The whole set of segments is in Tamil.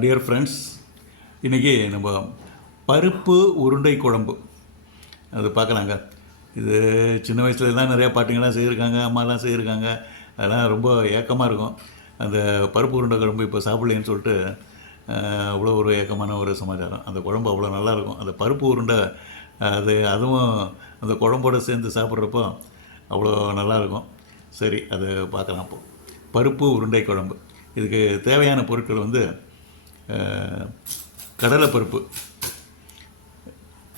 டியர் ஃப்ரெண்ட்ஸ் இன்றைக்கி நம்ம பருப்பு உருண்டை குழம்பு. அது பார்க்கலாங்க. இது சின்ன வயசுலலாம் நிறையா பாட்டிங்கெல்லாம் செய்யிருக்காங்க அம்மாலாம் செய்திருக்காங்க. அதெல்லாம் ரொம்ப ஏக்கமாக இருக்கும். அந்த பருப்பு உருண்டை குழம்பு இப்போ சாப்பிட்லேன்னு சொல்லிட்டு அவ்வளோ ஒரு ஏக்கமான ஒரு சமாச்சாரம். அந்த குழம்பு அவ்வளோ நல்லாயிருக்கும் அந்த பருப்பு உருண்டை அது அதுவும் அந்த குழம்போடு சேர்ந்து சாப்பிட்றப்போ அவ்வளோ நல்லாயிருக்கும் சரி அது பார்க்கலாம் அப்போது பருப்பு உருண்டை குழம்பு. இதுக்கு தேவையான பொருட்கள் வந்து கடலைப்பருப்பு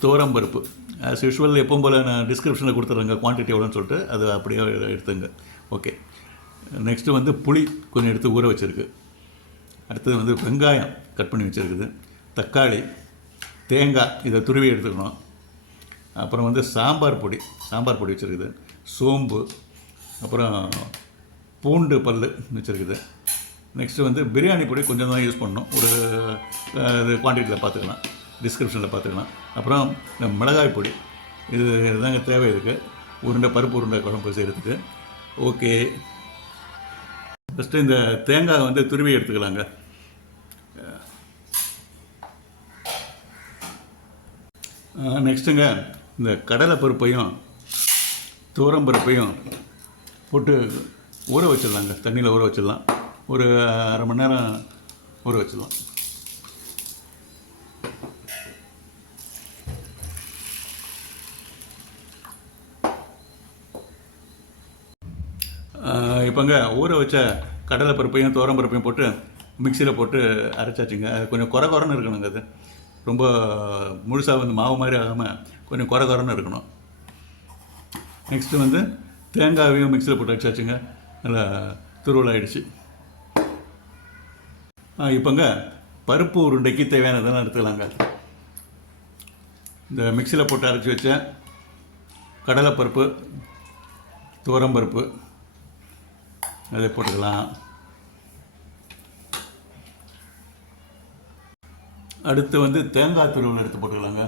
துவரம்பருப்பு. ஆஸ் யூஷுவல் எப்பவும் போல் நான் டிஸ்கிரிப்ஷனில் கொடுத்துட்றேங்க குவான்டிட்டி எவ்வளோன்னு சொல்லிட்டு அது அப்படியே எடுத்துங்க. ஓகே நெக்ஸ்ட்டு வந்து புளி கொஞ்சம் எடுத்து ஊற வச்சுருக்கு. அடுத்தது வந்து வெங்காயம் கட் பண்ணி வச்சுருக்குது. தக்காளி தேங்காய் இதை துருவி எடுத்துக்கணும். அப்புறம் வந்து சாம்பார் பொடி சாம்பார் பொடி வச்சுருக்குது. சோம்பு அப்புறம் பூண்டு பல் வச்சுருக்குது. நெக்ஸ்ட்டு வந்து பிரியாணி பொடி கொஞ்சம் தான் யூஸ் பண்ணணும். ஒரு இது குவான்டிட்டியில் பார்த்துக்கலாம் டிஸ்கிரிப்ஷனில் பார்த்துக்கலாம் அப்புறம் இந்த மிளகாய் பொடி. இது இதுதாங்க தேவை இருக்குது உருண்டை பருப்பு உருண்டை குழம்பு செய்கிறதுக்கு ஓகே ஃபஸ்ட்டு இந்த தேங்காய் வந்து துருவி எடுத்துக்கலாங்க. நெக்ஸ்ட்டுங்க இந்த கடலை பருப்பையும் துவரம் பருப்பையும் போட்டு ஊற வச்சிடலாங்க. தண்ணியில் ஊற வச்சிடலாம். ஒரு அரை மணி நேரம் ஊற வச்சிடலாம் இப்போங்க ஊற வச்ச கடலை பருப்பையும் துவரம் பருப்பையும் போட்டு மிக்சியில் போட்டு அரைச்சாச்சுங்க. அது கொஞ்சம் குறை குறைன்னு இருக்கணுங்க அது. ரொம்ப முழுசாக வந்து மாவு மாதிரி ஆகாமல் கொஞ்சம் குறை குறைன்னு இருக்கணும். நெக்ஸ்ட்டு வந்து தேங்காயையும் மிக்சியில் போட்டு அடிச்சாச்சுங்க நல்லா துருவல் இப்போங்க பருப்பு உருண்டைக்கு தேவையானதெல்லாம் எடுத்துக்கலாங்க. இந்த மிக்சியில் போட்டு அரைச்சி வச்ச கடலைப்பருப்பு துவரம்பருப்பு அதை போட்டுக்கலாம். அடுத்து வந்து தேங்காய் துருவல் எடுத்து போட்டுக்கலாங்க.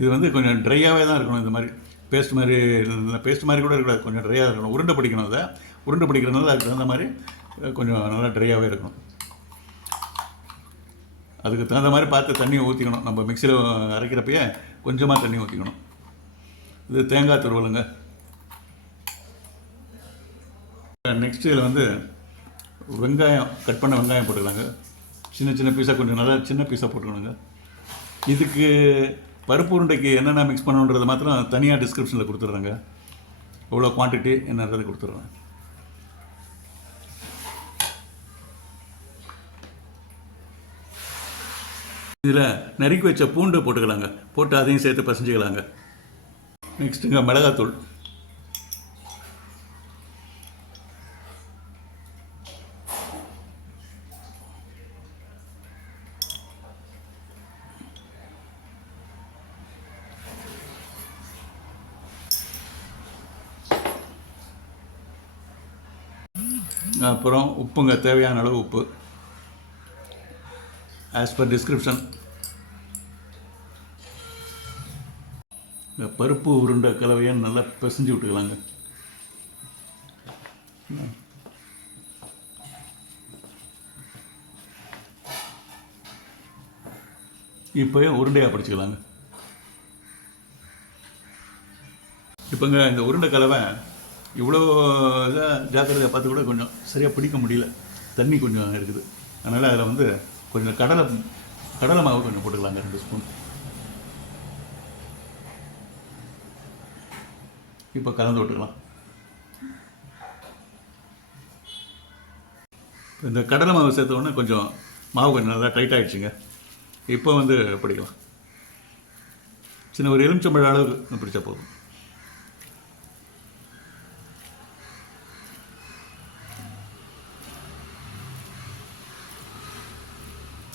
இது வந்து கொஞ்சம் ட்ரையாகவே தான் இருக்கணும் இந்த மாதிரி. பேஸ்ட் மாதிரி பேஸ்ட் மாதிரி கூட இருக்கக்கூடாது. கொஞ்சம் ட்ரையாக இருக்கணும். உருண்டை பிடிக்கணும் அதை. உருண்டை பிடிக்கிறதுனால அதுக்கு தகுந்த மாதிரி கொஞ்சம் நல்லா ட்ரையாகவே இருக்கணும். அதுக்கு தகுந்த மாதிரி பார்த்து தண்ணியை ஊற்றிக்கணும் நம்ம மிக்சியில் அரைக்கிறப்பயே கொஞ்சமாக தண்ணி ஊற்றிக்கணும் இது தேங்காய் துருவலுங்க. நெக்ஸ்ட் இதில் வந்து வெங்காயம் கட் பண்ண வெங்காயம் போட்டுக்கலாங்க. சின்ன சின்ன பீஸாக கொஞ்சம் நல்லா சின்ன பீஸாக போட்டுக்கணுங்க. இதுக்கு பருப்பு உருண்டைக்கு என்னென்ன மிக்ஸ் பண்ணணுன்றது மாத்திரம் தனியாக டிஸ்கிரிப்ஷனில் கொடுத்துட்றேங்க. எவ்வளோ குவான்டிட்டி என்னன்றது கொடுத்துட்றேன். இதில் நறுக்கி வச்ச பூண்டு போட்டுக்கலாங்க. போட்டு அதையும் சேர்த்து பசஞ்சிக்கலாங்க. நெக்ஸ்ட்டுங்க மிளகாத்தூள். அப்புறம் உப்புங்க தேவையான அளவு உப்பு. ஆஸ் பர் டிஸ்கிரிப்ஷன் இந்த பருப்பு உருண்டை கலவையை நல்லா பிசைஞ்சு விட்டுக்கலாங்க. இப்போயே உருண்டையாக படிச்சுக்கலாங்க. இப்போங்க இந்த உருண்டை கலவை இவ்வளோ இதாக ஜாக்கிரதையாக பார்த்து கூட கொஞ்சம் சரியாக பிடிக்க முடியல. தண்ணி கொஞ்சம் இருக்குது. அதனால் அதில் வந்து கொஞ்சம் கடலை கடலை மாவு கொஞ்சம் போட்டுக்கலாங்க ரெண்டு ஸ்பூன். இப்போ கலந்து விட்டுக்கலாம். இந்த கடலை மாவு சேர்த்த உடனே கொஞ்சம் மாவு கொஞ்சம் நல்லா டைட் ஆகிடுச்சுங்க இப்போ வந்து பிடிக்கலாம். சின்ன ஒரு எலுமிச்சம்பழ அளவுக்கு பிடிச்சா போதும்.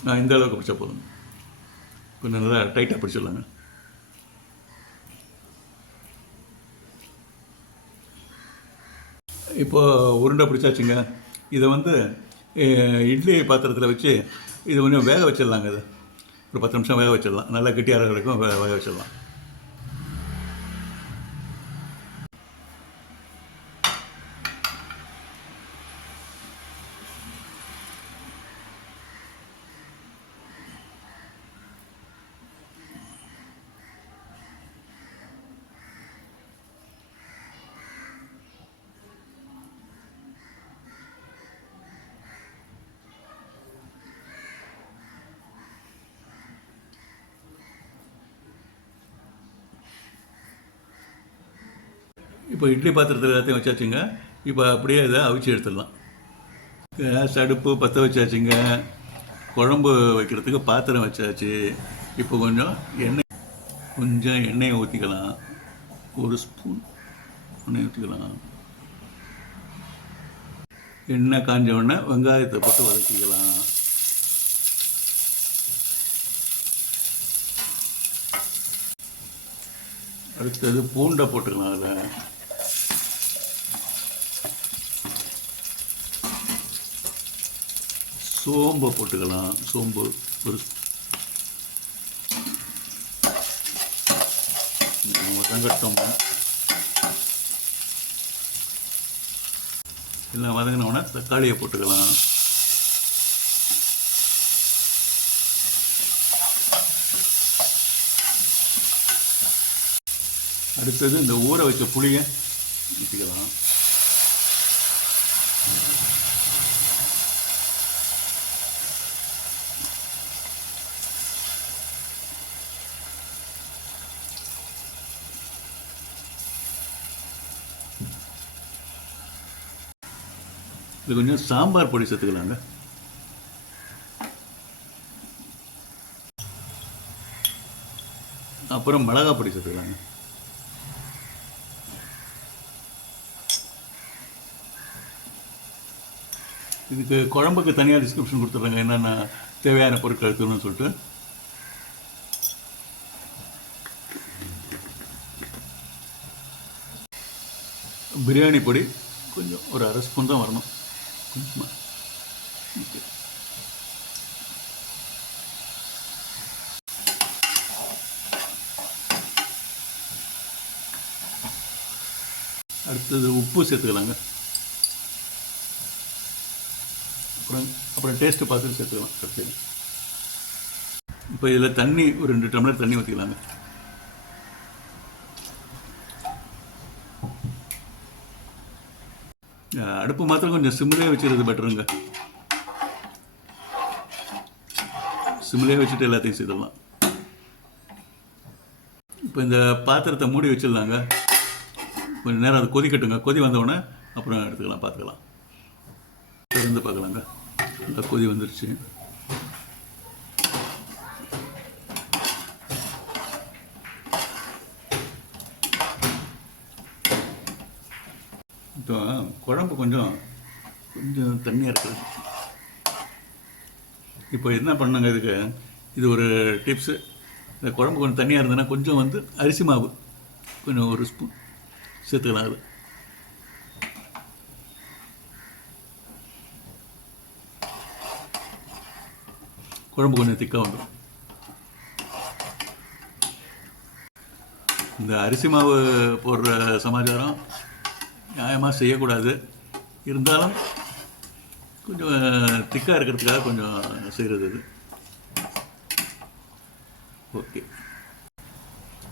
நான் இந்த அளவுக்கு பிடிச்சா போதும். கொஞ்சம் நல்லா டைட்டாக பிடிச்சிடலாங்க இப்போ உருண்டை பிடிச்சாச்சுங்க. இதை வந்து இட்லி பாத்திரத்தில் வச்சு இது கொஞ்சம் வேக வச்சிடலாங்க இது. ஒரு பத்து நிமிஷம் வேக வச்சிடலாம். நல்லா கெட்டியாக வரைக்கும் வேக வச்சிடலாம். இப்போ இட்லி பாத்திரத்தில் எல்லாத்தையும் வச்சாச்சுங்க. இப்போ அப்படியே இதை அவிச்சு எடுத்துடலாம். கேஸ் அடுப்பு பற்ற வச்சாச்சுங்க. குழம்பு வைக்கிறதுக்கு பாத்திரம் வச்சாச்சு. இப்போ கொஞ்சம் எண்ணெய் கொஞ்சம் எண்ணெயை ஊற்றிக்கலாம் ஒரு ஸ்பூன் எண்ணெய் ஊற்றிக்கலாம் எண்ணெய் காஞ்ச உடனே வெங்காயத்தை போட்டு வதக்கிக்கலாம். அடுத்தது பூண்டை போட்டுக்கலாம் அதில். சோம்பை போட்டுக்கலாம். சோம்பு ஒரு வதங்கட்டும். எல்லாம் வதங்கினோடனே தக்காளியை போட்டுக்கலாம். அடுத்தது இந்த ஊற வச்ச புளியை ஊற்றிக்கலாம் இது கொஞ்சம் சாம்பார் பொடி சேர்த்துக்கலாங்க. அப்புறம் மிளகா பொடி சேர்த்துக்கலாங்க. இதுக்கு குழம்புக்கு தனியாக டிஸ்கிரிப்ஷன் கொடுத்துட்றாங்க என்னென்ன தேவையான பொருட்கள் எடுக்கணும்னு சொல்லிட்டு. பிரியாணி பொடி கொஞ்சம் ஒரு அரை ஸ்பூன் தான் வரணும். அடுத்தது உப்பு சேர்த்துக்கலாங்க. அப்புறம் அப்புறம் டேஸ்ட்டு பார்த்துட்டு சேர்த்துக்கலாம். கடைசியில் இப்போ இதில் தண்ணி ஒரு ரெண்டு டம்ளர் தண்ணி ஊற்றிக்கலாங்க. அடுப்பு மாத்திரம் கொஞ்சம் சிம்லேயே வச்சுருது பெட்டருங்க சிம்லேயே வச்சுட்டு எல்லாத்தையும் செய்திடலாம். இப்போ இந்த பாத்திரத்தை மூடி வச்சிடலாங்க. கொஞ்சம் நேரம் அது கொதிக்கட்டுங்க கொதி வந்தவுடனே அப்புறம் எடுத்துக்கலாம் பார்த்துக்கலாம் திறந்து பார்க்கலாங்க. இந்த கொதி வந்துருச்சு. இப்போ குழம்பு கொஞ்சம் கொஞ்சம் தண்ணியாக இருக்குது இப்போ என்ன பண்ணுங்க இதுக்கு? இது ஒரு டிப்ஸு இந்த குழம்பு கொஞ்சம் தண்ணியாக இருந்ததுன்னா கொஞ்சம் வந்து அரிசி மாவு. கொஞ்சம் ஒரு ஸ்பூன் சேர்த்துக்கலாம் அது. குழம்பு கொஞ்சம் திக்காக வந்துடும் இந்த அரிசி மாவு போடுற சமாச்சாரம் நியாயமாக செய்யக்கூடாது. இருந்தாலும் கொஞ்சம் திக்காக இருக்கிறதுக்காக கொஞ்சம் செய்கிறது இது. ஓகே.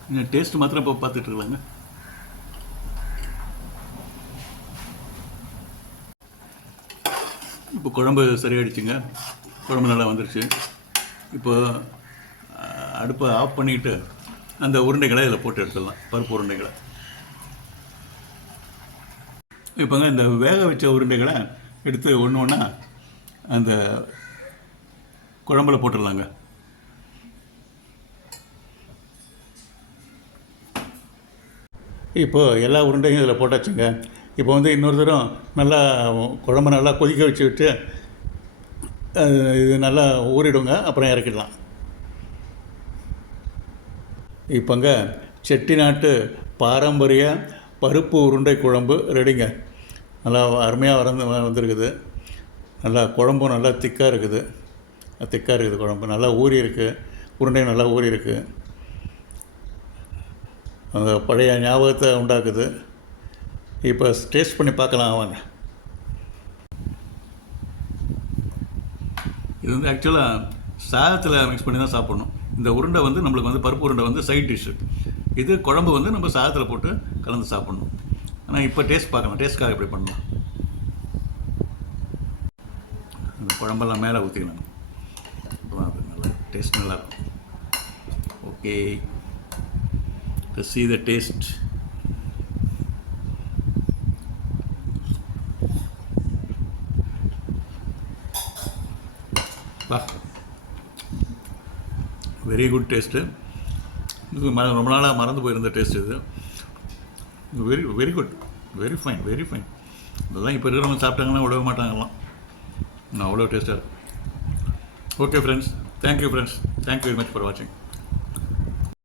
கொஞ்சம் டேஸ்ட் மாத்திரம் இப்போ பார்த்துட்ருக்கலாங்க இப்போ குழம்பு சரியாயிடுச்சுங்க. குழம்பு நல்லா வந்துருச்சு. இப்போ அடுப்பை ஆஃப் பண்ணிக்கிட்டு அந்த உருண்டைகளை இதில் போட்டு எடுத்துடலாம். பருப்பு உருண்டைகளை. இப்போங்க இந்த வேக வச்ச உருண்டைகளை எடுத்து ஒன்று ஒன்றா அந்த குழம்புல போட்டுடலாங்க. இப்போ எல்லா உருண்டையும் இதில் போட்டாச்சுங்க. இப்போ வந்து இன்னொரு தரம் நல்லா குழம்பு நல்லா கொதிக்க வச்சு விட்டு அது இது நல்லா ஊறிடுங்க அப்புறம் இறக்கிடலாம். இப்போங்க செட்டிநாட்டு பாரம்பரிய பருப்பு உருண்டை குழம்பு ரெடிங்க. நல்லா அருமையாக வரந்து வந்திருக்குது. நல்லா குழம்பும் நல்லா திக்காக இருக்குது. திக்காக இருக்குது குழம்பு. நல்லா ஊறி இருக்குது உருண்டையும் நல்லா ஊறி இருக்குது அந்த பழைய ஞாபகத்தை உண்டாக்குது. இப்போ டேஸ்ட் பண்ணி பார்க்கலாம் வாங்க. இது வந்து ஆக்சுவலாக சாதத்தில் மிக்ஸ் பண்ணி தான் சாப்பிடணும். இந்த உருண்டை வந்து நம்மளுக்கு வந்து பருப்பு உருண்டை வந்து சைட் டிஷ்ஷு இது குழம்பு வந்து நம்ம சாதத்தில் போட்டு கலந்து சாப்பிடணும். ஆனால் இப்போ டேஸ்ட் பார்க்கலாம் டேஸ்ட்காக எப்படி பண்ணலாம் இந்த குழம்பெல்லாம் மேலே ஊற்றிக்கலாம் அது நல்லா டேஸ்ட் நல்லா இருக்கும். Okay to see the taste very good taste இது ரொம்ப நாளாக மறந்து போயிருந்த டேஸ்ட் இது. Very very good very fine very fine இதெல்லாம் இப்போ இருக்கிறவங்க சாப்பிட்டாங்கன்னா விடவே மாட்டாங்கலாம் நான் அவ்வளோ டேஸ்ட்டாக இருக்கும் okay friends thank you friends thank you very much for வாட்சிங்